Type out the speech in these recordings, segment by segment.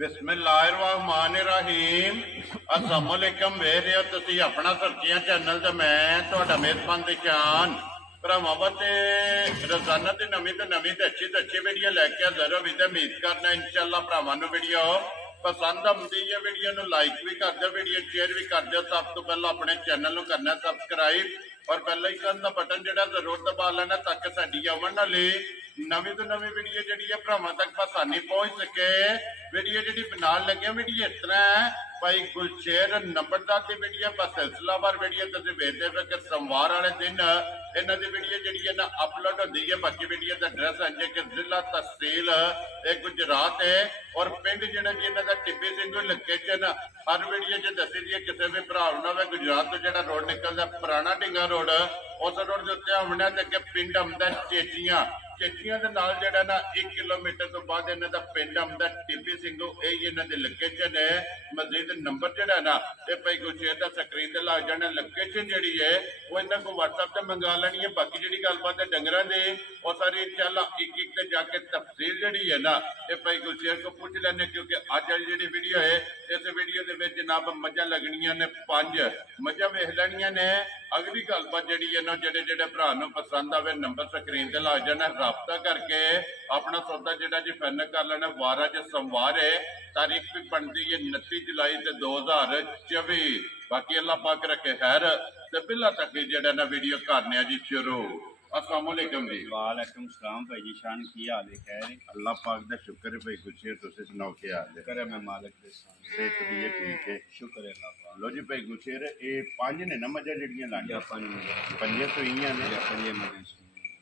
बिस्मिल्लाहिर्रहमानिर्रहीम अस्सलामुअलैकुम वेख रहे हो तुसी अपना सर्चियां चैनल ते मैं तुहाडा मेहरबान दिशान भरावां वास्ते रोजाना ते नवीं ते अच्छी वीडियो लैके हाजिर हो। उम्मीद करना इंशाअल्लाह भरावां नूं वीडियो पसंद आउंदी है। वीडियो नूं लाइक भी कर दो, वीडियो शेयर भी कर दो। सब तो पहला अपने चैनल नूं करना सबसक्राइब और बेल आइकन का बटन जिहड़ा जरूर दबा लेना ताकि साडी आउण वाली नवीं तो नवीं वीडियो जिहड़ी है भरावां तक आसानी पहुंच सके। वीडियो जिहड़ी बनाउण लगे वीडियो इस तरह है भाई गुलशेर नंबरदार की वीडियो बस सिलसिलावार वीडियो तुसीं वेखदे पे कि सोमवार वाले दिन इन्हां दी वीडियो जिहड़ी है ना अपलोड होंदी है। बाकी वीडियो का एड्रैस है कि जिला तहसील गुजरात है और पिंड जिहड़ा जी इन्हां दा टिब्बी सिंह लोकेशन हर वीडियो च दसी दी है। किसी भी भरा ना होवे गुजरात तो जिहड़ा रोड निकलदा पुराना ढिंगा रोड उस रोड के उत्ते आउणा ते अगे पिंड आउंदा चेचियां चेचियां दे नाल जिहड़ा ना 1 किलोमीटर तो बाद इन्हां दा पिंड आउंदा टिब्बी सिंह। यही इन्हां दी लोकेशन है। मजीद नंबर जिहड़ा ना ये भाई गुलशेर दा स्क्रीन ते लग जाना। लोकेशन जिहड़ी है वो इन्हां को WhatsApp ते मंगा लेनी है। बाकी जिहड़ी गलबात है डंगरां दी वो सारी इंशाअल्लाह एक एक ते जाके तफसील जिहड़ी है ना ये भाई गुलशेर को पूछ लैने क्योंकि अज वाली जिहड़ी वीडियो है इस वीडियो दे विच जनाब मझां लगणियां ने 5 मझां वेख लैणियां ने। अगली गलबात जिहड़ी है ना जिहड़े जिहड़े भरा नूं पसंद आवे नंबर स्क्रीन ते लग जाना। राबता करके अपना सौदा जिहड़ा जी फाइनल कर लेना। वारा च सोमवार है, तारीख भी बनती है 29 जुलाई 2024। बाकी अल्लाह पाक रखे खैर ते बिल्ला तक जिहड़ा ना वीडियो करने जी शुरू। अस्सलाम वालेकुम जी। वालेकुम सलाम भाई जी शान की हाल है? खैर अल्लाह पाक दा शुक्र है भाई गुलशेर तुसीं सुनाओ क्या हाल है? करे मैं मालिक दे सामने सेहत भी है ठीक है शुक्र है अल्लाह पाक। लो जी भाई गुलशेर ये 5 ने ना मझां जिहड़ियां लाणियां पंजे सूईयां ने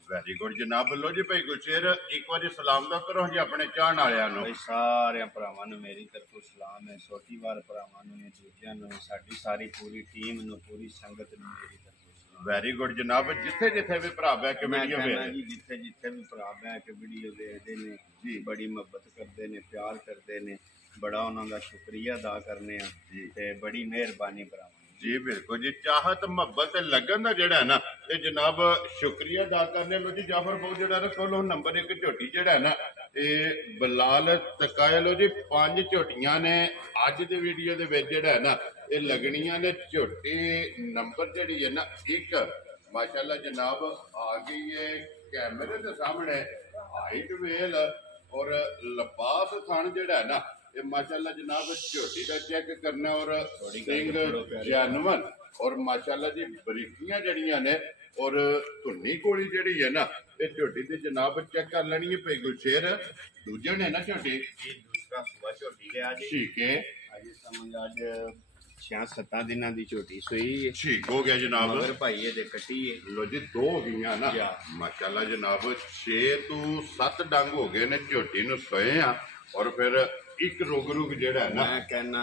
वेरी गुड जनाब। लो जी भाई गुलशेर एक बार सलाम दा करो जी अपने चाहण वालियां नूं। भाई सारे भरावां नूं मेरी तरफों सलाम है। छोटी वार भरावां नूं दूजियां नूं साडी सारी पूरी टीम नूं पूरी संगत नूं मेरी तरफों वेरी गुड जनाब। जिथे जिथे भी भरा बह के वीडियो जी जिथे जिथे भी भरा बह के वीडियो देखते ने जी बड़ी मोहब्बत करते ने प्यार करते ने बड़ा उन्हां दा शुक्रिया अदा करने जी ते बड़ी मेहरबानी भरावां जी। बिल्कुल जी चाहत मोहब्बत लगन का जिहड़ा है ना ये जनाब शुक्रिया अदा करने लो जी। जाफर बहु जिहड़ा रखो लो नंबर 1 झोटी जिहड़ा है ना ये बलाल तकाए लो जी 5 झोटियां ने अज दे वीडियो दे विच जिहड़ा है ना ये लगनियां ने। झोटी नंबर जिहड़ी है ना 1 माशाअल्लाह जनाब आ गई है कैमरे के सामने। हाइट वेल और लबास थान जिहड़ा है ना ये माशाअल्लाह जनाब झोटी का चेक करना और सिंग जानवन और माशाअल्लाह जी बरीकियां जड़ियां ने और धुनी गोली जड़ी है ना ये झोटी ते जनाब चेक कर लेनी है। भाई गुलशेर दूजे ने ना झोटी दूसरा सुबह झोटी है आज ठीक है आज समझ आज 6-7 दिनों की झोटी सूई ठीक हो गया जनाब। मगर भाई ये कटी है लो जी 2 हो गई ना माशाअल्लाह जनाब 6 तो 7 डंग हो गए ने झोटी नूं सोए आ और फिर एक रुग जिहड़ा है ना मैं कहना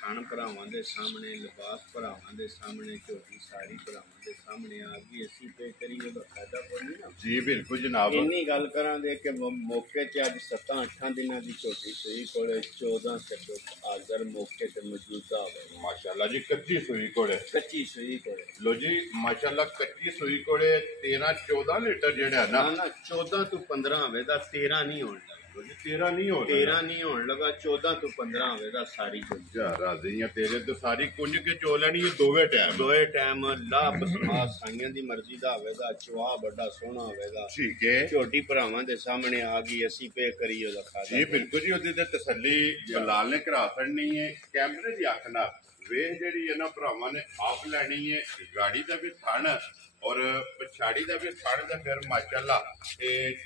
खान भरावां दे सामने लिबास भरावां दे सामने झोटी सारी भरावां दे सामने आ गई असीं पे करिए दा फायदा कोई नहीं ना जी। बिल्कुल जनाब इन्नी गल करां दे कि मौके च अज 7-8 दिनां दी झोटी सूई कोले 14 छड्डो अगर मौके ते मौजूदा होवे माशाअल्लाह जी कच्ची सूई कोले कच्ची सूई कोले लो जी माशाअल्लाह कच्ची सूई कोले 13-14 लीटर जिहड़ा है ना 14 तो 15 होवे दा 13 नहीं होण लगा 13 नहीं हो 13 नहीं होने लगा 14 तो 15 होगा सारी राजियां तेरे तो सारी कुंज के चो लेनी दोवे टाइम ला बसमा साइयां दी मर्जी दा होगा चवा बड़ा सोहना होगा ठीक है। झोटी भरावां दे सामने आ गई असी पे करी ओदा खादा जी बिल्कुल जी ओदी ते तसल्ली बलाल ने करा छड़नी है। कैमरे दी अख नाल वे जेहड़ी है ना भरावां ने आप लैनी है गाड़ी दा भी थण और पछाड़ी का भी थण का फिर माशाअल्लाह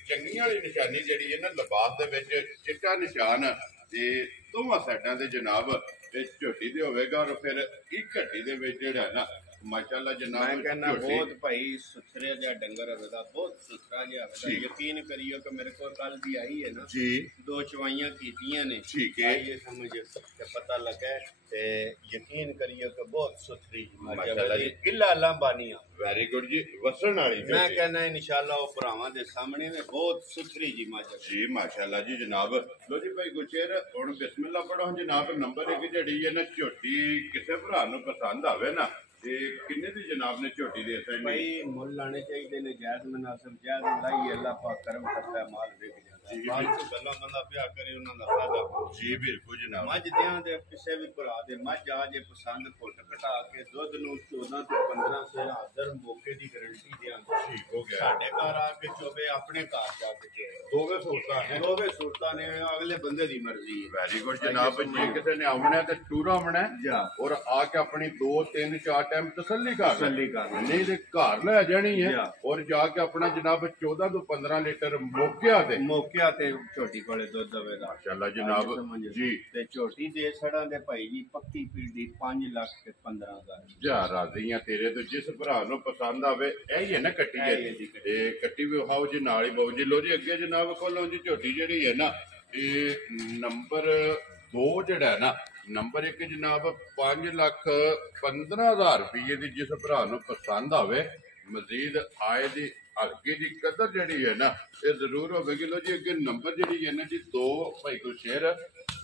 चंगी वाली निशानी जी है ना लिबास के चिट्टा निशान ये दोवां साइडा से जनाब झोटी दे होगा और फिर एक घटी के ना माशाअल्लाह जनाब मैं कहना बहुत भाई सुथरे जा डंगर होगा बहुत सुथरा जा यकीन करियो कि मेरे को कल भी आई है ना जी 2 चवाइयां कीतियां ने ठीक है ये समझ पता लगा ते यकीन करियो कि बहुत सुथरी माशाअल्लाह जी किला लांबानिया वेरी गुड जी वसन वाली मैं कहना इंशाअल्लाह वो भरावां दे सामने में बहुत सुथरी जी माशा जी माशाअल्लाह जी जनाब। लो जी भाई गुलशेर हुण बिस्मिल्लाह पढ़ो जनाब। नंबर 1 जड़ी है ना झोटी किसी भरा नूं पसंद आवे ना ਇਹ ਕਿੰਨੇ ਦੀ ਜਨਾਬ ਨੇ ਝੋਟੀ ਦੇ ਦਿੱਤਾ ਭਾਈ ਮੁੱਲ ਲਾਣੇ ਚਾਹੀਦੇ ਨੇ ਜਾਇਜ਼ ਮਨਾਸਬ ਜਾਇਜ਼ ਲਾਈ ਅੱਲਾਹ ਪਾਕ ਕਰਮ ਕਰਦਾ ਮਾਲ ਵੇਖ ਜਾਂਦਾ ਬਾਅਦ ਚ ਗੱਲਾਂ ਬੰਦਾ ਵਿਆਹ ਕਰੇ ਉਹਨਾਂ ਦਾ ਫਾਇਦਾ ਜੀ ਬਿਲਕੁਲ ਜਨਾਬ ਮੱਝ ਦਿਆਂ ਦੇ ਕਿਸੇ ਵੀ ਭਰਾ ਦੇ ਮੱਝ ਆ ਜੇ ਪਸੰਦ ਘੁੱਟ ਘਟਾ ਕੇ ਦੁੱਧ ਨੂੰ 14 ਤੋਂ 15 ਸੇ ਹਾਜ਼ਰ ਮੌਕੇ ਦੀ ਗਾਰੰਟੀ ਦਿਆਂਗੇ ਠੀਕ ਹੋ ਗਿਆ ਸਾਡੇ ਘਰ ਆ ਕੇ ਚੋਵੇ ਆਪਣੇ ਘਰ ਜਾ ਕੇ ਚੋਵੇ ਦੋਵੇਂ ਸੂਰਤਾਂ ਨੇ ਦੋਵੇਂ ਸੂਰਤਾਂ ਨੇ ਅਗਲੇ ਬੰਦੇ ਦੀ ਮਰਜ਼ੀ ਹੈ ਵੈਰੀ ਗੁੱਡ ਜਨਾਬ ਜੇ ਕਿਸੇ ਨੇ ਆਉਣਾ ਤੇ ਟੂਰ ਆਉਣਾ ਜਾ ਔਰ ਆ ਕੇ ਆਪਣੀ 2 3 4 ਟਾਈਮ ਤਸੱਲੀ ਕਰ ਕਰਨੀ ਨਹੀਂ ਤੇ ਘਰ ਲੈ ਜਾਣੀ ਹੈ ਜਾ। ਔਰ ਜਾ ਕੇ ਆਪਣਾ ਜਨਾਬ 14 ਤੋਂ 15 ਲੀਟਰ ਮੌਕਿਆ ਤੇ ਮੌਕਿਆ ਤੇ ਝੋਟੀ ਕੋਲੇ ਦੁੱਧ ਦਵੇਗਾ ਮਾਸ਼ਾਅੱਲਾ ਜਨਾਬ ਜੀ ਤੇ ਝੋਟੀ ਦੇ ਸੜਾਂ ਦੇ ਭਾਈ ਜੀ ਪੱਕੀ ਪੀੜੀ 5 ਲੱਖ ਤੇ 15,000 ਜਾ ਰਾਜ਼ੀਆਂ ਤੇਰੇ ਤੋਂ ਜਿਸ ਭਰਾ ਨੂੰ ਪਸੰਦ ਆਵੇ ਇਹ ਹੀ ਹੈ ਨਾ ਕੱਟੀ ਹੈ ਇਹ ਕੱਟੀ ਵੀ ਹਾਉ ਜੀ ਨਾਲ ਹੀ ਬਾਉ ਜੀ ਲੋ ਜੀ ਅੱਗੇ ਜਨਾਬ ਕੋਲੋਂ ਜੀ ਝੋਟੀ ਜਿਹੜੀ ਹੈ ਨਾ ਇਹ ਨੰਬਰ 2 ਜਿਹੜਾ ਹੈ ਨਾ ਨੰਬਰ 1 ਜਨਾਬ 5,15,000 ਰੁਪਏ ਦੀ ਜਿਸ ਭਰਾ ਨੂੰ ਪਸੰਦ ਆਵੇ ਮਜ਼ੀਦ ਆਏ ਦੀ ਹਲਕੀ ਦੀ ਕਦਰ ਜਿਹੜੀ ਹੈ ਨਾ ਇਹ ਜ਼ਰੂਰ ਹੋਵੇਗੀ ਲੋ ਜੀ ਅੱਗੇ ਨੰਬਰ ਜਿਹੜੀ ਹੈ ਨਾ ਜੀ 2 ਭਾਈ ਕੋ ਸ਼ੇਰ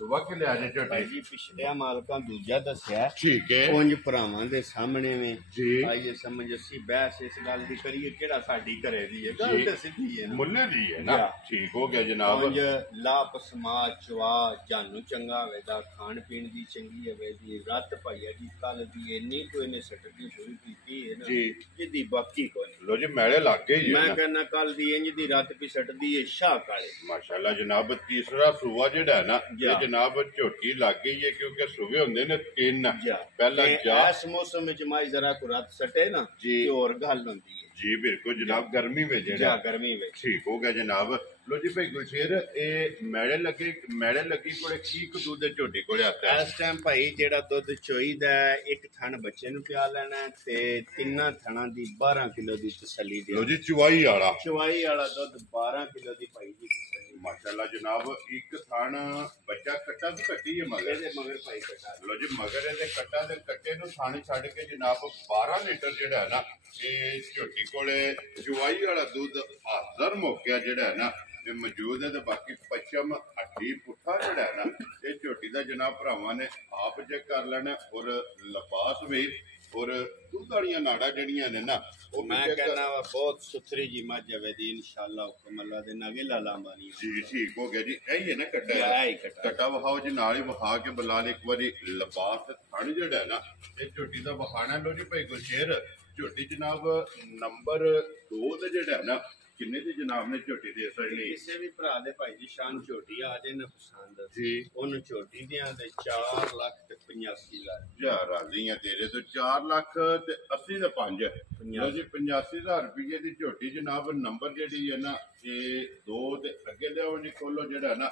ਵਕ ਲਿਆ ਜੇ ਝੋਟੀ ਭਾਈ ਜੀ ਪਿਛਲਿਆਂ ਮਾਲਕਾਂ ਦੂਜਾ ਦੱਸਿਆ ਠੀਕ ਹੈ ਪੰਜ ਭਰਾਵਾਂ ਦੇ ਸਾਹਮਣੇ ਵਿੱਚ ਜੀ ਆਈਏ ਸਮਝ ਅਸੀਂ ਬਹਿਸ ਇਸ ਗੱਲ ਦੀ ਕਰੀਏ ਕਿਹੜਾ ਸਾਡੀ ਘਰੇ ਦੀ ਹੈ ਗੱਲ ਤਾਂ ਸਿੱਧੀ ਹੈ ਨਾ ਮੁੱਲੇ ਦੀ ਹੈ ਨਾ ਠੀਕ ਹੋ ਗਿਆ ਜਨਾਬ ਪੰਜ ਲਾਪ ਸਮਾਜ ਚਵਾ ਜਾਨੂ ਚੰਗਾ ਹੋਵੇਗਾ ਖਾਣ ਪੀਣ ਦੀ ਚੰਗੀ ਹੋਵੇਗੀ ਰੱਤ ਭਾਈਆ ਜੀ ਕੱਲ ਦੀ ਇੰਨੀ ਕੋਈ ਨੇ ਸਟਦੀ ਸ਼ੁਰੂ ਕੀਤੀ ਹੈ ਨਾ ਜੀ ਜਿਹਦੀ ਬਾਕੀ ਕੋਈ ਨਹੀਂ ਲੋ ਜੀ ਮੈਲੇ ਲੱਗੇ ਹੀ ਮੈਂ ਕਹਿੰਦਾ ਕੱਲ ਦੀ ਇੰਜ ਦੀ ਰੱਤ ਵੀ ਸਟਦੀ ਹੈ ਸ਼ਾਹ ਕਾਲੇ ਮਾਸ਼ਾਅੱਲਾ ਜਨਾਬ ਤੀਸਰਾ ਸੂਆ ਜਿਹੜਾ ਹੈ ਨਾ ਇਹ ਜਨਾਬ ਝੋਟੀ ਲੱਗ ਗਈ ਹੈ ਕਿਉਂਕਿ ਸੂਵੇ ਹੁੰਦੇ ਨੇ 3 ਪਹਿਲਾ ਜਾ ਇਸ ਮੌਸਮ ਵਿੱਚ ਮਾਈ ਜ਼ਰਾ ਕੋ ਰੱਤ ਸਟੇ ਨਾ ਤੇ ਹੋਰ ਗੱਲ ਹੁੰਦੀ ਹੈ ਜੀ ਬਿਲਕੁਲ ਜਨਾਬ ਗਰਮੀ ਵਿੱਚ ਜਿਹੜਾ ਗਰਮੀ ਵਿੱਚ ਠੀਕ ਹੋ ਗਿਆ ਜਨਾਬ ਲੋ ਜੀ ਭਾਈ ਗੁਲਸ਼ੇਰ ਇਹ ਮੈਲੇ ਲੱਗੀ ਕੋਲੇ ਕੀ ਦੁੱਧ ਦੇ ਝੋਟੀ ਕੋਲੇ ਆਤਾ ਹੈ ਇਸ ਟਾਈਮ ਭਾਈ ਜਿਹੜਾ ਦੁੱਧ ਚੋਈਦਾ ਇੱਕ ਥਣ ਬੱਚੇ ਨੂੰ ਪਿਆ ਲੈਣਾ ਤੇ ਤਿੰਨਾਂ ਥਣਾਂ ਦੀ 12 ਕਿਲੋ ਦੀ ਤਸੱਲੀ ਦੇ ਲੋ ਜੀ ਚੁਵਾਈ ਵਾਲਾ ਦੁੱਧ 12 ਕਿਲੋ ਦੀ ਭਾਈ ਜੀ ਤਸੱਲੀ ਮਾਸ਼ਾਅੱਲਾ ਜਨਾਬ ਇੱਕ ਥਣ ਬੱਚਾ ਕੱਟਾ ਵੀ ਕੱਟੀ ਹੈ ਮਗਰ ਇਹਦੇ ਮਗਰ ਭਾਈ ਕਟਾ ਲੋ ਜੀ ਮਗਰ ਇਹਦੇ ਕੱਟਾ ਦੇ ਕੱਟੇ ਨੂੰ ਥਾਣੀ ਛੱਡ ਕੇ ਜਨਾਬ 12 ਲੀਟਰ ਜਿਹੜਾ ਹੈ ਨਾ ਇਹ ਝੋਟੀ ਕੋਲੇ ਚੁਵਾਈ ਵਾਲਾ ਦੁੱਧ ਹਾਜ਼ਰ ਮੌਕਿਆ ਜਿਹੜਾ ਹੈ ਨਾ ਇਹ ਮੌਜੂਦ ਹੈ ਤੇ ਬਾਕੀ ਪੱਛਮ ਹੱਡੀ ਪੁੱਠਾ ਜਿਹੜਾ ਹੈ ਨਾ ਇਹ ਝੋਟੀ ਦਾ ਜਨਾਬ ਭਰਾਵਾਂ ਨੇ ਆਪ ਚੈੱਕ ਕਰ ਲੈਣਾ ਔਰ ਲਿਬਾਸ ਵੀ ਔਰ ਦੁੱਧ ਵਾਲੀਆਂ ਨਾੜਾਂ ਜਿਹੜੀਆਂ ਨੇ ਨਾ ਉਹ ਮੈਂ ਕਹਿੰਦਾ ਵਾ ਬਹੁਤ ਸੁਥਰੀ ਜੀ ਮੱਝ ਹੈ ਦੀ ਇਨਸ਼ਾਅੱਲਾ ਹੁਕਮ ਅੱਲਾ ਦੇ ਨਾਗੇ ਲਾਲਾ ਮਾਰੀ ਜੀ ਠੀਕ ਹੋ ਗਿਆ ਜੀ ਇਹੀ ਹੈ ਨਾ ਕੱਟਾ ਕੱਟਾ ਵਹਾਓ ਜੀ ਨਾਲ ਹੀ ਵਹਾ ਕੇ ਬਲਾਲ ਇੱਕ ਵਾਰੀ ਲਿਬਾਸ ਥਣ ਜਿਹੜਾ ਹੈ ਨਾ ਇਹ ਝੋਟੀ ਦਾ ਵਹਾਣਾ ਲੋ ਜੀ ਭਾਈ ਗੁਲਸ਼ੇਰ ਝੋਟੀ ਜਨਾਬ ਨੰਬਰ 2 ਤੇ ਜਿਹੜਾ ਹੈ ਨਾ ਕਿੰਨੇ ਦੀ ਜਨਾਬ ਨੇ ਝੋਟੀ ਦੇ ਸਕਣੀ ਕਿਸੇ ਵੀ ਭਰਾ ਦੇ ਭਾਈ ਜੀ ਸ਼ਾਨ ਝੋਟੀ ਆ ਜੇ ਨਾ ਪਸੰਦ ਜੀ ਉਹਨੂੰ ਝੋਟੀ ਦੀਆਂ ਤੇ 4 ਲੱਖ ਤੇ 85,000 ਜਾ ਰਾਜ਼ੀਆਂ ਤੇਰੇ ਤੋਂ 4 ਲੱਖ ਤੇ 80 ਦੇ 5 ਲੋ ਜੀ 85,000 ਰੁਪਏ ਦੀ ਝੋਟੀ ਜਨਾਬ ਨੰਬਰ ਜਿਹੜੀ ਹੈ ਨਾ ਇਹ 2 ਤੇ ਅੱਗੇ ਲਿਆਓ ਜੀ ਖੋਲੋ ਜਿਹੜਾ ਨਾ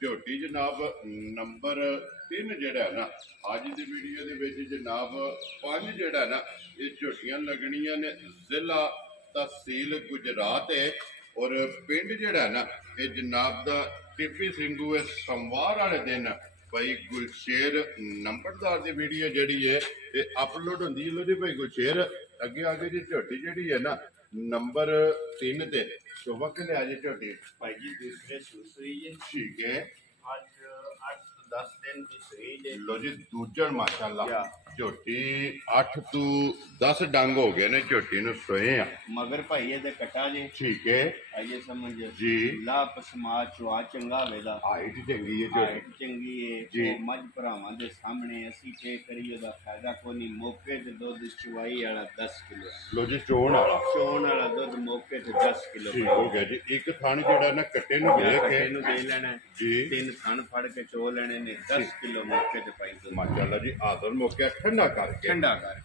ਝੋਟੀ ਜਨਾਬ ਨੰਬਰ 3 ਜਿਹੜਾ ਹੈ ਨਾ ਅੱਜ ਦੀ ਵੀਡੀਓ ਦੇ ਵਿੱਚ ਜਨਾਬ 5 ਜਿਹੜਾ ਨਾ ਇਹ ਝੋਟੀਆਂ ਲੱਗਣੀਆਂ ਨੇ ਜ਼ਿਲ੍ਹਾ ਤਹਿਸੀਲ ਗੁਜਰਾਤ ਹੈ ਔਰ ਪਿੰਡ ਜਿਹੜਾ ਨਾ ਇਹ ਜਨਾਬ ਦਾ ਟਿੱਪੀ ਸਿੰਘੂ ਹੈ ਸੋਮਵਾਰ ਵਾਲੇ ਦਿਨ ਭਾਈ ਗੁਲਸ਼ੇਰ ਨੰਬਰਦਾਰ ਦੀ ਵੀਡੀਓ ਜਿਹੜੀ ਹੈ ਇਹ ਅਪਲੋਡ ਹੁੰਦੀ ਹੈ ਲੋ ਜੀ ਭਾਈ ਗੁਲਸ਼ੇਰ ਅੱਗੇ ਜੀ ਝੋਟੀ ਜਿਹੜੀ ਹੈ ਨਾ ਨੰਬਰ 3 ਤੇ ਸੁਬਹ ਕੇ ਲਿਆ ਜੀ ਝੋਟੀ ਭਾਈ ਜੀ ਦੂਸਰੇ ਸੂਸਰੀ ਜੀ ਠੀਕ ਹੈ ਅੱਜ 8-10 ਦਿਨ ਦੀ ਸਹੀ ਜੇ ਲੋ ਜੀ ਦੂਜਣ ਮਾਸ਼ਾਅੱਲਾ ਝੋਟੀ 8 ਤੋਂ 10 ਡੰਗ ਹੋ ਗਏ ਨੇ ਝੋਟੀ ਨੂੰ ਸੋਏ ਆ ਮਗਰ ਭਾਈ ਇਹਦੇ ਕਟਾ ਜੇ ਠੀਕ ਹੈ ਆਈਏ ਸਮਝ ਜੀ ਲਾਪ ਸਮਾਜ ਚਵਾ ਚੰਗਾ ਵੇਦਾ ਹਾਈਟ ਚੰਗੀ ਹੈ ਝੋਟੀ ਚੰਗੀ ਹੈ ਉਹ ਮੱਝ ਭਰਾਵਾਂ ਦੇ ਸਾਹਮਣੇ ਅਸੀਂ ਚੇ ਕਰੀ ਉਹਦਾ ਫਾਇਦਾ ਕੋਈ ਨਹੀਂ ਮੌਕੇ ਤੇ ਦੁੱਧ ਚਵਾਈ ਵਾਲਾ 10 ਕਿਲੋ ਲੋ ਜੀ ਚੋਣ ਵਾਲਾ ਦੁੱਧ ਮੌਕੇ ਤੇ 10 ਕਿਲੋ ਠੀਕ ਹੋ ਗਿਆ ਜੀ ਇੱਕ ਥਣ ਜਿਹੜਾ ਨਾ ਕੱਟੇ ਨੂੰ ਦੇ ਕੇ ਇਹਨੂੰ ਦੇ ਲੈਣਾ ਜੀ 3 ਥਣ ਫੜ ਕੇ ਚੋ ਲੈਣੇ ਨੇ 10 ਕਿਲੋ ਮੌਕੇ ਤੇ ਪਾਈ ਮਾਸ਼ਾਅੱਲਾ ਜੀ ਆਦਰ ਮੌਕੇ ਠੰਡਾ ਕਰਕੇ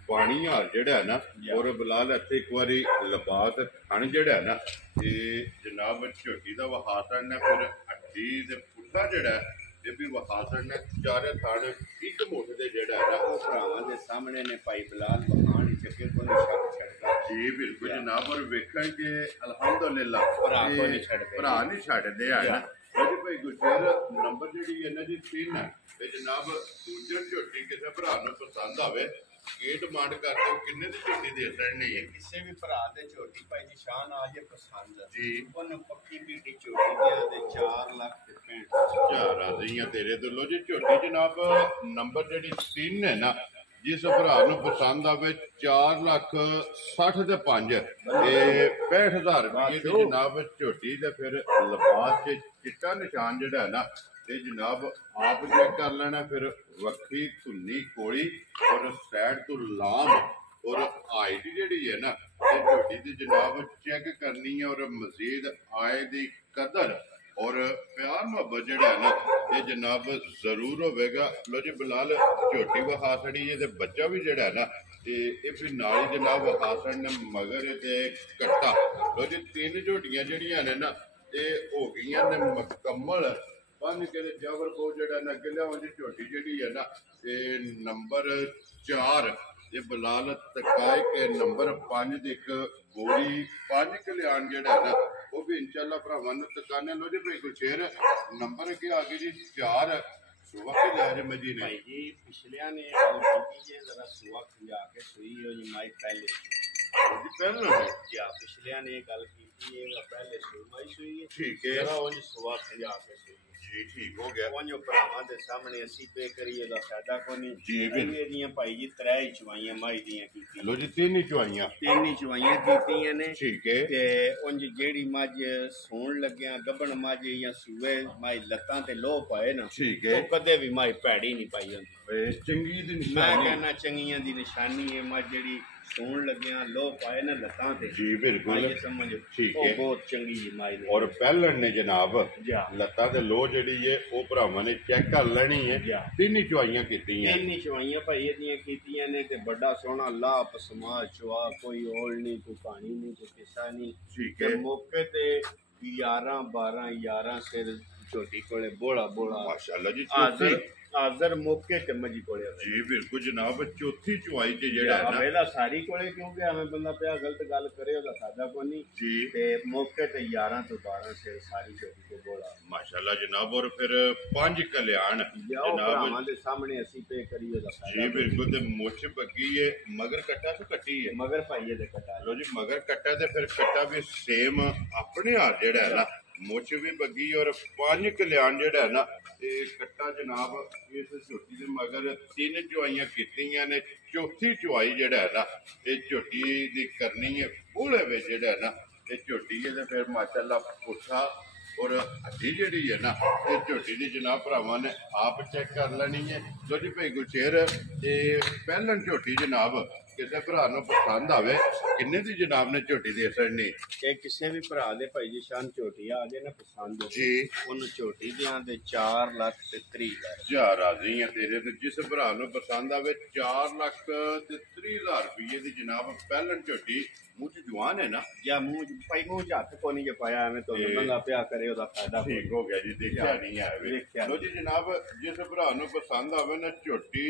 ਪਾਣੀ ਹਾਲ ਜਿਹੜਾ ਨਾ ਔਰ ਬਲਾਲ ਇੱਥੇ ਇੱਕ ਵਾਰੀ ਲਿਬਾਸ ਥਣ ਜਿਹੜਾ ਨਾ ਇਹ ਜਨਾਬ ਝੋਟੀ ਦਾ ਵਹਾਸਣ ਨੇ ਫਿਰ ਹੱਡੀ ਦੇ ਪੁੱਠਾ ਜਿਹੜਾ ਇਹ ਵੀ ਵਹਾਸਣ ਨੇ ਚਾਰੇ ਥਣ ਇੱਕ ਮੁੱਠ ਦੇ ਜਿਹੜਾ ਨਾ ਉਹ ਭਰਾਵਾਂ ਦੇ ਸਾਹਮਣੇ ਨੇ ਭਾਈ ਬਲਾਲ ਵਹਾਣ ਚੱਕੇ ਕੋਈ ਸ਼ੱਕ ਛੱਡਦਾ ਜੀ ਬਿਲਕੁਲ ਜਨਾਬ ਔਰ ਵੇਖਣ ਕਿ ਅਲਹਮਦੁਲਿਲਾ ਭਰਾ ਨਹੀਂ ਛੱਡਦੇ ਆ ਨਾ ਉਹਦੇ ਭਾਈ ਗੁਜਰ ਨੰਬਰ ਜਿਹੜੀ ਇਹਨਾਂ ਦੀ 3 ਹੈ ਤੇ ਜਨਾਬ ਦੂਜੇ ਝੋਟੀ ਕਿਸੇ ਭਰਾ ਨੂੰ ਪਸੰਦ ਆਵੇ ਕੀ ਡਿਮਾਂਡ ਕਰਦੇ ਕਿੰਨੇ ਦੀ ਝੋਟੀ ਦੇ ਸਕਣੀ ਹੈ ਕਿਸੇ ਵੀ ਭਰਾ ਦੇ ਝੋਟੀ ਭਾਈ ਦੀ ਸ਼ਾਨ ਆ ਜੇ ਪਸੰਦ ਜੀ ਉਹਨੂੰ ਪੱਕੀ ਪੀਟੀ ਝੋਟੀ ਦੇ 4 ਲੱਖ ਤੇ 65 ਰਾਜ਼ੀਆਂ ਤੇਰੇ ਤੋਂ ਲੋ ਜੀ ਝੋਟੀ ਜਨਾਬ ਨੰਬਰ ਜਿਹੜੀ 3 ਹੈ ਨਾ ਜਿਸ ਭਰਾ ਨੂੰ ਪਸੰਦ ਆਵੇ 4,60,000 ਤੇ 5 ਇਹ 65,000 ਰੁਪਏ ਦੀ ਜਨਾਬ ਝੋਟੀ ਤੇ ਫਿਰ ਲਿਬਾਸ ਚ ਚਿੱਟਾ ਨਿਸ਼ਾਨ ਜਿਹੜਾ ਹੈ ਨਾ ਇਹ ਜਨਾਬ ਆਪ ਚੈੱਕ ਕਰ ਲੈਣਾ। ਫਿਰ ਵੱਖਰੀ ਧੁੰਨੀ ਕੋਲੀ ਔਰ ਸਾਈਡ ਤੋਂ ਲਾਮ ਔਰ ਹਾਈਟ ਜਿਹੜੀ ਹੈ ਨਾ ਇਹ ਝੋਟੀ ਦੀ ਜਨਾਬ ਚੈੱਕ ਕਰਨੀ ਹੈ ਔਰ ਮਜ਼ੀਦ ਆਏ ਦੀ ਕਦਰ और प्यार मोहब्बत जड़ा है ना ये जनाब जरूर होगा। लो जी बिलाल झोटी वहा छड़ी है ते बच्चा भी जड़ा है ना ये फिर नाल जनाब वहा छड़ने मगर ते कट्टा। लो जी 3 झोटियां जड़ियां ने ना ये हो गई ने मुकम्मल बन के जबर को जड़ा ना अगे जी झोटी जड़ी है ना ये नंबर 4 ये बिलाल तकाए के नंबर 5 की एक गोरी 5 कल्याण जड़ा है ना वो भी इंशाल्लाह भरावां नूं तकाने। लो जी भाई गुरशेर नंबर के आगे जी 4 सुबह के लहर मजी ने भाई जी पिछलिया ने जरा सुबह खिला के सुई हो जी माई पहले पहले क्या पिछलिया ने गल की पहले सुई सुई ठीक है जरा उंज सुबह खिला के सुई जी ठीक हो गया उंज भरावां दे सामने असी पे करिए दा फायदा कोनी जी बिल्कुल ਦੀਆਂ ਭਾਈ ਜੀ 3 ਚਵਾਈਆਂ ਮਾਈ ਦੀਆਂ ਕੀਤੀਆਂ। लो जी 3 चुआइयां 3 ਚਵਾਈਆਂ ਕੀਤੀਆਂ ਨੇ ठीक है ਤੇ ਉਂਝ ਜਿਹੜੀ ਮੱਝ ਸੌਣ ਲੱਗਿਆ ਗੱਭਣ ਮੱਝ ਜਾਂ ਸੂਏ ਮਾਈ ਲੱਤਾਂ ਤੇ ਲੋਹ ਪਾਏ ਨਾ ठीक है ਉਹ ਕਦੇ ਵੀ ਮਾਈ ਭੈੜੀ ਨਹੀਂ ਪਾਈ ਹੁੰਦੀ। चंगी दी ਮੈਂ निशानी ਕਹਿੰਦਾ ਚੰਗੀਆਂ ਦੀ ਨਿਸ਼ਾਨੀ ਹੈ ਮੱਝ ਜਿਹੜੀ ਸੌਣ ਲੱਗਿਆ ਲੋਹ ਪਾਏ ਨਾ ਲੱਤਾਂ ਤੇ जी बिल्कुल ਇਹ ਸਮਝ ठीक ਉਹ है ਬਹੁਤ ਚੰਗੀ ਜੀ ਮਾਈ ਨੇ। और पहलन ने जनाब ਜਾ ਲੱਤਾਂ ਤੇ ਲੋ ਜਿਹੜੀ ਹੈ ਉਹ ਭਰਾਵਾਂ ਨੇ ਚੈੱਕ ਕਰ ਲੈਣੀ ਹੈ। ਜਾ 3 ਚੁਆਈਆਂ ਕੀਤੀਆਂ 3 ਚਵਾਈਆਂ ਭਾਈ ਇਹਦੀਆਂ ਕੀਤੀਆਂ ਨੇ ਤੇ ਵੱਡਾ ਸੋਹਣਾ ਲਾਪ ਸਮਾਜ ਚਵਾ ਕੋਈ ਹੋਲ ਨਹੀਂ ਕੋਈ ਕਹਾਣੀ ਨਹੀਂ ਕੋਈ ਕਿੱਸਾ ਨਹੀਂ। ठीक ਤੇ है ਮੌਕੇ ਤੇ 11 12 11 ਸਿਰ ਝੋਟੀ ਕੋਲੇ ਬੋਲਾ ਬੋਲਾ माशाल्लाह जी ਹਾਜ਼ਰ चौथी ਹਾਜ਼ਰ ਮੌਕੇ ਤੇ ਮਜੀ ਕੋਲੇ जी बिल्कुल जनाब चौथी चुआई च जेड़ा है ना ਪਹਿਲਾ ਸਾਰੀ ਕੋਲੇ ਕਿਉਂਕਿ ਐਵੇਂ ਬੰਦਾ ਪਿਆ ਗਲਤ ਗੱਲ ਕਰੇ ਉਹਦਾ ਫਾਇਦਾ ਕੋਈ ਨਹੀਂ। जी ਤੇ ਮੌਕੇ ਤੇ 11 ਤੋਂ 12 ਸਿਰ ਸਾਰੀ ਝੋਟੀ ਕੋ ਬੋਲਾ माशाल्लाह जनाब और फिर 5 कल्याण ਜਾਓ जनाब ਭਰਾਵਾਂ ਦੇ ਸਾਹਮਣੇ ਅਸੀਂ ਪੇ ਕਰੀਏ ਉਹਦਾ जी ਫਾਇਦਾ। बिल्कुल ते मुछ बग्गी है मगर कट्टा तो कट्टी है। ਮਗਰ ਭਾਈਏ ਦੇ ਕਟਾ लो जी मगर कट्टा ते फिर कट्टा भी सेम अपने हाथ जेड़ा है ना मुछ भी बग्गी और 5 कल्याण जेड़ा है ना ये कट्टा जनाब इस झोटी दे मगर 3 चुआइयां कीतियां ने चौथी चुआई जेड़ा है ना ये झोटी दी करनी है पूरे वे जेड़ा है ना ये झोटी है ते फिर माशाल्लाह पुट्ठा और हड्डी जेड़ी है ना ये झोटी दी जनाब भरावां ने आप चेक कर लेनी है। लो जी भाई गुरशेर ये पहलन झोटी जनाब किसी भरा ਨੂੰ पसंद आवे किन्ने दी जनाब ने झोटी दे छड़नी ਇਹ ਕਿਸੇ ਵੀ ਭਰਾ ਦੇ ਭਾਈ ਜੀ ਸ਼ਾਨ ਝੋਟੀ ਆ ਜੇ ਨਾ ਪਸੰਦ जी ਉਹਨੂੰ ਝੋਟੀ ਦਿਆਂ ਦੇ 4 ਲੱਖ ਤੇ 30 ਹਜ਼ਾਰ जा राजी है तेरे ते जिस भरा ਨੂੰ पसंद आवे 4,30,000 रुपये दी जनाब पहलन झोटी मुझ जवान है ना ਜਾਂ ਮੂੰਹ ਭਾਈ ਮੂੰਹ ਚ ਹੱਥ ਕੋ ਨਹੀਂ ਜੇ ਪਾਇਆ ਐਵੇਂ ਤੋਂ ਬੰਦਾ ਪਿਆ ਕਰੇ ਉਹਦਾ ਫਾਇਦਾ ਕੋਈ ठीक हो गया जी देखा नहीं है देखा लो जी जनाब जिस भरा ਨੂੰ पसंद आवे ना झोटी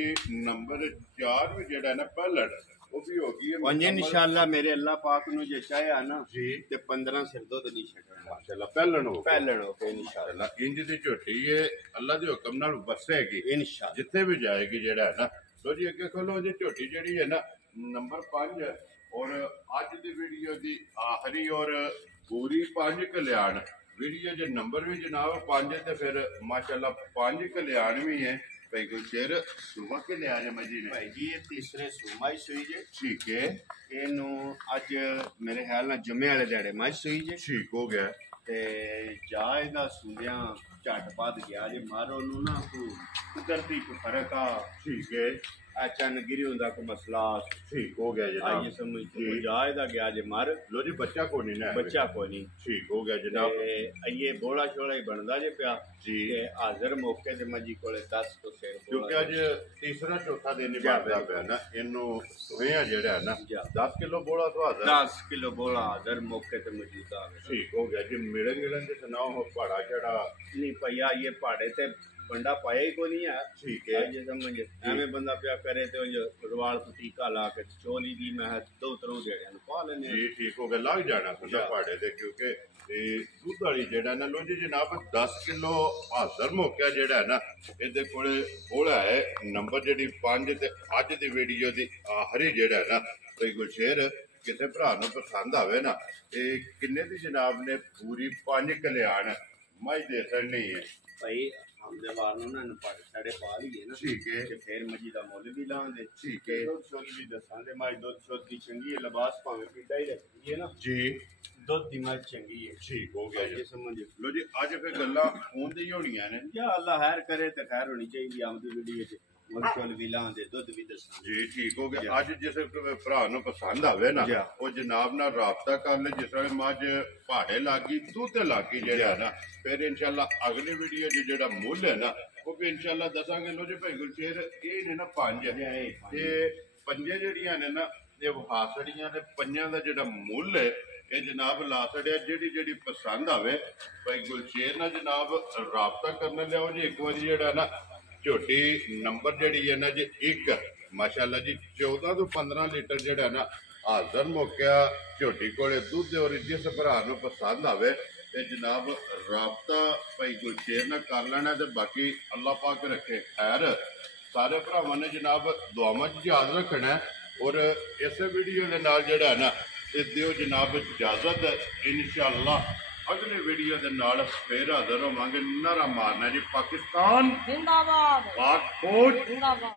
नंबर 4 भी जेड़ा है ना पहलन वो भी होगी है ਉਂਝ ਇਨਸ਼ਾਅੱਲਾ ਮੇਰੇ ਅੱਲਾਹ ਪਾਕ ਨੂੰ ਜੇ ਚਾਹਿਆ ਨਾ जी ਤੇ 15 ਸਿਰ ਦੁੱਧ ਨਹੀਂ ਛੱਡਣਾ माशाल्लाह पहलन हो ਪਹਿਲਣ ਹੋ ਕੇ ਇਨਸ਼ਾਅੱਲਾ माशाल्लाह इंज दी झोटी है अल्लाह दे हुक्म नाल वसेगी ਇਨਸ਼ਾਅੱਲਾ जिथे भी जाएगी जेड़ा है ना। लो जी अगे खोलो जी झोटी जेड़ी है ना नंबर 5 और अज दी वीडियो दी आखिरी और पूरी 5 कल्याण वीडियो जे नंबर भी जनाब 5 ते फिर माशाल्लाह 5 कल्याण भी है भाई गुरशेर सुबह के लिया जे मजी ने ਭਾਈ ਜੀ ਇਹ ਤੀਸਰੇ ਸੂਮਾ ਹੀ ਸੂਈ ਜੇ ठीक है ਇਹਨੂੰ ਅੱਜ ਮੇਰੇ ਖਿਆਲ ਨਾਲ ਜੁਮੇ ਵਾਲੇ ਦਿਹਾੜੇ ਮੱਝ ਸੂਈ ਜੇ ठीक हो गया ਤੇ ਜਾ ਇਹਦਾ ਸੁਣਿਆ ਝਟ ਵੱਧ ਗਿਆ ਜੇ ਮਾਰੋ ਨੂੰ ਨਾ ਕੋਈ ਕੁਦਰਤੀ ਕੋਈ ਫਰਕ ਆ ठीक है ਅਚਾਨਕ ਗਿਰੀ ਹੁੰਦਾ ਕੋਈ ਮਸਲਾ ठीक हो गया ਆਈਏ जनाब ਸਮਝ जी। ਜਾ ਇਹਦਾ ਗਿਆ ਜੇ ਮਰ लो जी बच्चा को नहीं ना है। ਬੱਚਾ ਕੋਈ ਨਹੀਂ ठीक हो गया जनाब ਤੇ ਆਈਏ ਬੋਲਾ ਛੋਲਾ ਹੀ ਬਣਦਾ ਜੇ ਪਿਆ जी ਤੇ ਹਾਜ਼ਰ ਮੌਕੇ ਤੇ ਮੱਜੀ ਕੋਲੇ 10 ਤੋਂ ਸਿਰ क्योंकि अज तीसरा चौथा दिन ही बनता पाया ना इनू सुहा जेड़ा है ना जा। 10 किलो बोला तो हाजर 10 किलो ਬੋਲਾ ਹਾਜ਼ਰ ਮੌਕੇ ਤੇ ਮੌਜੂਦ ਆ ठीक हो गया जी मिलन गिलन के सुनाओ हो पहाड़ा चढ़ा ਨਹੀਂ ਭਈਆ ਇਹ ਪਹਾੜੇ ਤੇ ਬੰਡਾ ਪਾਇਆ ਹੀ ਕੋਈ ਨਹੀਂ ਆ ठीक है ਜੇ ਸਮਝ ਐਵੇਂ ਬੰਦਾ ਪਿਆ ਕਰੇ ਤੇ ਉਹ ਰਵਾਲ ਤੋਂ ਟੀਕਾ ਲਾ ਕੇ ਚੋਲੀ ਦੀ ਮੈਂ ਦੋ ਤਰੋਂ ਜਿਹੜਿਆਂ ਨੂੰ ਪਾ ਲੈਨੇ जी ठीक हो गया लग जाना खुदा जा। पहाड़े दे क्योंकि दुध वाली जेड़ा ना लो जी जनाब 10 किलो हाजर मौका जेड़ा है ना ਇਹਦੇ ਕੋਲੇ ਬੋਲਾ ਹੈ ਨੰਬਰ ਜਿਹੜੀ 5 ਤੇ ਅੱਜ ਦੀ ਵੀਡੀਓ ਦੀ ਆਖਰੀ ਜਿਹੜਾ ਹੈ ਨਾ ਕੋਈ ਗੁਰਸ਼ੇਰ ਕਿਸੇ ਭਰਾ ਨੂੰ ਪਸੰਦ ਆਵੇ ਨਾ ਇਹ ਕਿੰਨੇ ਦੀ ਜਨਾਬ ਨੇ ਪੂਰੀ 5 ਕਲਿਆਣ ਮਾਈ ਦੇ ਛੜਨੀ ਹੈ ਭਾਈ ਹਮਦੇ ਵਾਰ ਨੂੰ ਨਾ ਪੱਟ ਛੜੇ ਪਾ ਲਈਏ ਨਾ ਠੀਕ ਹੈ ਤੇ ਫੇਰ ਮਜੀ ਦਾ ਮੁੱਲ ਵੀ ਲਾਉਂਦੇ ਠੀਕ ਹੈ ਦੁੱਧ ਸ਼ੁੱਧ ਵੀ ਦੱਸਾਂਗੇ ਮੱਝ ਦੁੱਧ ਸ਼ੁੱਧ ਦੀ ਚੰਗੀ ਹੈ ਲਿਬਾਸ ਭਾਵੇਂ ਕਿੱਡਾ ਹੀ ਰੱਖੀ ਹੈ ਨਾ ਜੀ ਦੁੱਧ ਦੀ ਮੱਝ ਚੰਗੀ ਹੈ ਠੀਕ ਹੋ ਗਿਆ ਜੀ ਸਮਝ ਲੋ ਜੀ ਅੱਜ ਫਿਰ ਗੱਲਾਂ ਹੁੰਦੀ ਹੀ ਹੋਣੀਆਂ ਨੇ ਜਾਂ ਅੱਲਾ ਖੈਰ ਕਰੇ ਤੇ ਖੈਰ ਹੋਣੀ ਚਾਹੀਦੀ ਆਮਦੀ ਵੀਡੀਓ ਚ ਮੁੱਲ ਵੀ ਲਾਉਂਦੇ ਦੁੱਧ ਵੀ ਦੱਸਾਂਗੇ ਜੀ ਠੀਕ ਹੋ ਗਿਆ ਅੱਜ ਜਿਸ ਭਰਾ ਨੂੰ ਪਸੰਦ ਆਵੇ ਨਾ ਉਹ ਜਨਾਬ ਨਾਲ ਰਾਬਤਾ ਕਰ ਲੈ ਜਿਸ ਤਰ੍ਹਾਂ ਮੱਝ ਪਹਾੜੇ ਲੱਗੀ ਦੁੱਧ ਲੱਗੀ ਜਿਹੜਾ ਨਾ ਫਿਰ ਇਨਸ਼ਾਅੱਲਾ ਅਗਲੀ ਵੀਡੀਓ 'ਚ ਜਿਹੜਾ ਮੁੱਲ ਹੈ ਨਾ ਉਹ ਵੀ ਇਨਸ਼ਾਅੱਲਾ ਦੱਸਾਂਗੇ ਲੋ ਜੀ ਭਾਈ ਗੁਲਸ਼ੇਰ ਇਹ ਨੇ ਨਾ ਪੰਜ ਤੇ ਪੰਜੇ ਜਿਹੜੀਆਂ ਨੇ ਨਾ ਇਹ ਹਾਸੜੀਆਂ ਤੇ ਪੰਜਾਂ ਦਾ ਜਿਹੜਾ ਮੁੱਲ ਹੈ ਇਹ ਜਨਾਬ ਲਾ ਛੜਿਆ ਜਿਹੜੀ ਪਸੰਦ ਆਵੇ ਭਾਈ ਗੁਲਸ਼ੇਰ ਨਾਲ ਜਨਾਬ ਰਾਬਤਾ ਕਰਨ ਲਿਆਓ ਜੀ ਇੱਕ ਵਾਰੀ ਜਿਹੜਾ ਨਾ ਝੋਟੀ ਨੰਬਰ ਜਿਹੜੀ ਹੈ ਨਾ ਜੀ 1 ਮਾਸ਼ਾਅੱਲਾ ਜੀ 14 ਤੋਂ 15 ਲੀਟਰ ਜਿਹੜਾ ਨਾ ਹਾਜ਼ਰ ਮੌਕਿਆ ਝੋਟੀ ਕੋਲੇ ਦੁੱਧ ਔਰ ਜਿਸ ਭਰਾ ਨੂੰ ਪਸੰਦ ਆਵੇ ਤੇ ਜਨਾਬ ਰਾਬਤਾ ਭਾਈ ਗੁਲਸ਼ੇਰ ਨਾਲ ਕਰ ਲੈਣਾ ਤੇ ਬਾਕੀ ਅੱਲਾਹ ਪਾਕ ਰੱਖੇ ਖੈਰ ਸਾਰੇ ਭਰਾਵਾਂ ਨੇ ਜਨਾਬ ਦੁਆਵਾਂ 'ਚ ਯਾਦ ਰੱਖਣਾ ਔਰ ਇਸੇ ਵੀਡੀਓ ਦੇ ਨਾਲ ਜਿਹੜਾ ਨਾ ਤੇ ਦਿਓ ਜਨਾਬ ਇਜਾਜ਼ਤ ਇਨਸ਼ਾਅੱਲਾ ਅਗਲੇ ਵੀਡੀਓ ਦੇ ਨਾਲ ਫੇਰ ਹਾਜ਼ਰ ਹੋਵਾਂਗੇ ਨਾਰਾ ਮਾਰਨਾ ਜੀ ਪਾਕਿਸਤਾਨ ਜ਼ਿੰਦਾਬਾਦ ਪਾਕ ਫੌਜ ਜ਼ਿੰਦਾਬਾਦ